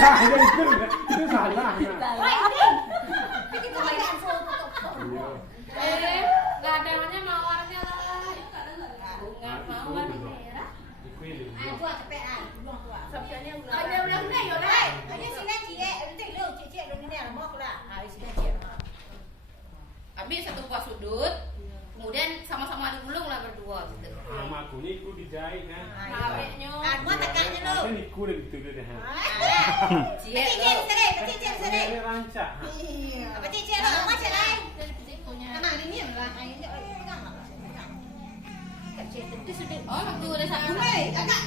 itu salah. Kita bayar foto. Nggak ada namanya mawarnya lah. Bunga mawar merah. Gua capek belum tua. Sabjanya udah. Ada ulang nih, udah. Ini sini cie, nanti lu cie lu ini ada mok lah. Sini cie. Habis satu buah sudut. Kemudian sama-sama digulung lah berdua gitu. Sama aku ni aku dijahit kan. Mawetnya. Gua tekannya lu. Kan ikut dan gitu deh ha. Cie. Cie sere. Ini rancak. Iya. Apa cie lu? Apa cie lain? Punya. Nah, ini lah. Ini pegang lah. Cie itu sudah. Oh, waktu udah satu. Agak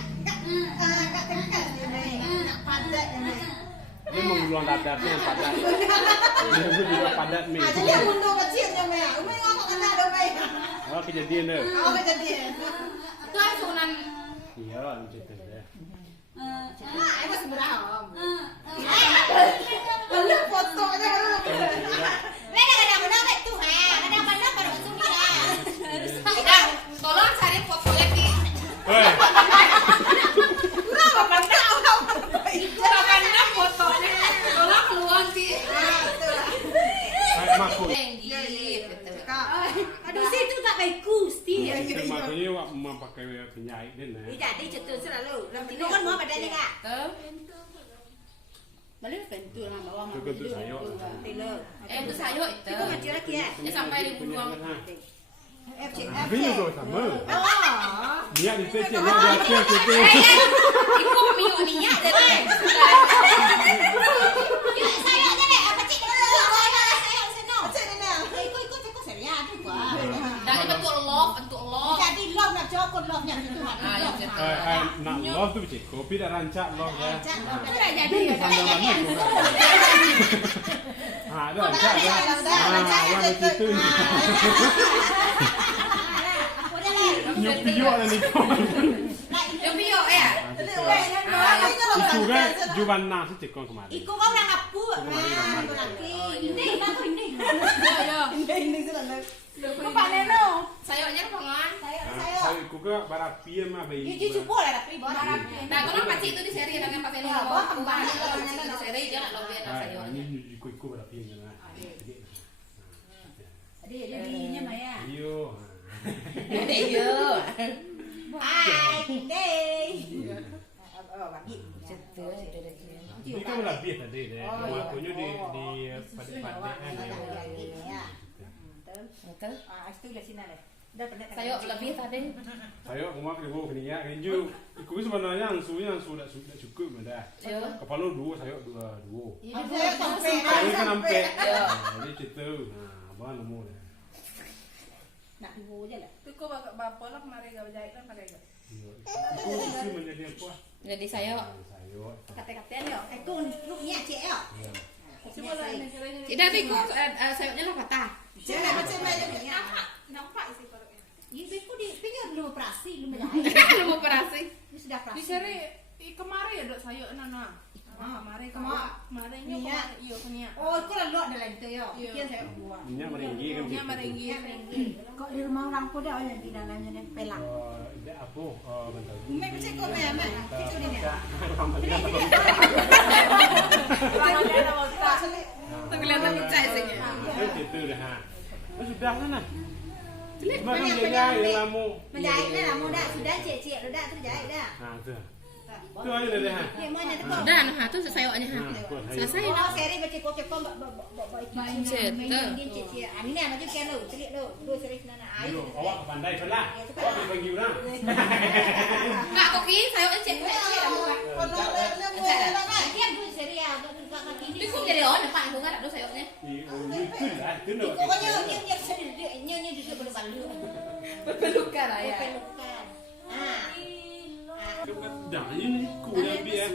tengah ini. Padat ini. Ini mengulang dadarnya yang padat. Ini juga padat nih. Jadi yang mundur kecilnya meh. Umi ngomong kena dong meh. Oh kejadian deh. Oh kejadian. Itu asunan. Iya, cerita deh. Ini masih berapa? Lu fotonya lu. Mereka ada benar tuh ha. Ada benar pada usung Tidak, tolong cari foto lagi. Hei. Kenapa pandang orang? Karena fotonya tolong keluar sih. Makku. Aduh sih itu tak baik gusti. Makkunya wak memakai penjahit deh nah. Jadi cetul selalu. Itu kan mau pada ni kak. Balik pentul sama bawah Itu untuk sayur. Itu sayur itu. Itu macam lagi ya. Ini sampai dibuang. Tapi juga sama. Oh. Dia di sini dia situ. Iku pemiuk niat deh. Saya aja deh. Apa cik? Saya senang. Cik ni nak. Ikut saya tu gua. Dan itu betul love. Jadi love nak cokot love nya tu. Nak love tu cik. Kopi dah rancak love ya. Sudah jadi. Ada rancak dah. Awak di situ. Nyupi juga ni kau. Yang biok ya. Itu kan jualan nasi cik kau kemarin. Ikut kau orang apa? Ini aku ini. Ya. Ini selalu. Kau panen lo. Sayurnya pangan. Saya ikut ke barapi mah bayi. Ini cukup lah tapi barapi. Nah, kalau pasti itu di seri dengan pas ini mau kembali kalau pasti itu di seri dia nggak lebih enak sayurnya. Ini ikut barapi kan. Jadi ini Maya. Iyo. Iya. Hai, day. Oh, bagi. Ini kan lebih tadi deh. Makanya di pada Ya. Betul. Itu di sini deh. Sayur lebih tadi. Saya rumah kerja kerja kerja. Ikut sebenarnya angsunya sudah cukup dah. Kepala dua, saya dua. Saya kan sampai. Jadi gitu. Nah, abang nemu dah. Nak dua je lah. Tu kau bapa lah kemarin kau jahit lah mereka. Itu menjadi apa? Jadi sayur. Sayur. Kata-katanya yo. Itu luknya cek ya. Cuma lah ini caranya. Tidak tiku sayurnya lah patah. Jangan macam macam ni. Nampak sih kalau ini. Ini aku di pinggir belum operasi, belum menjahit. Lu mau operasi. Ini sudah operasi. Di sini kemarin ya dok sayur nana. Kemarin kemarinnya kemarin iyo punya. Oh, itu lah luar dalam itu ya. Kian saya buat. Minyak merenggi kan? Punya merenggi. Kok di rumah orang pun dah yang di dalamnya ni pelang. Dia apa? Bentar. Mek macam kau mek. Itu ni. Tuh kelihatan pecah sih. Itu dah. Sudah mana? Cuma kan dia yang lama. Menjahit dah lama dah. Sudah cek dah tu jahit dah. Nah, tu. Tu aja dah. Yang mana tu? Udah, nah tuh sayurnya. Selesai Oh, dah. seri baca kocok baik cek. Ini ni macam kian lu. Celik lu. Dua seri sana. Ayo, awak pandai pula. Awak dipanggil orang. Kak kopi sayurnya cek. Kian dua seri ya. Ini kok jadi on depan aku enggak ada sayurnya. Itu lah, itu nak. Pokoknya dia seri dia duduk berbalu. Berpelukan lah ya. Berpelukan. Ah. Dah ini ku dah biar.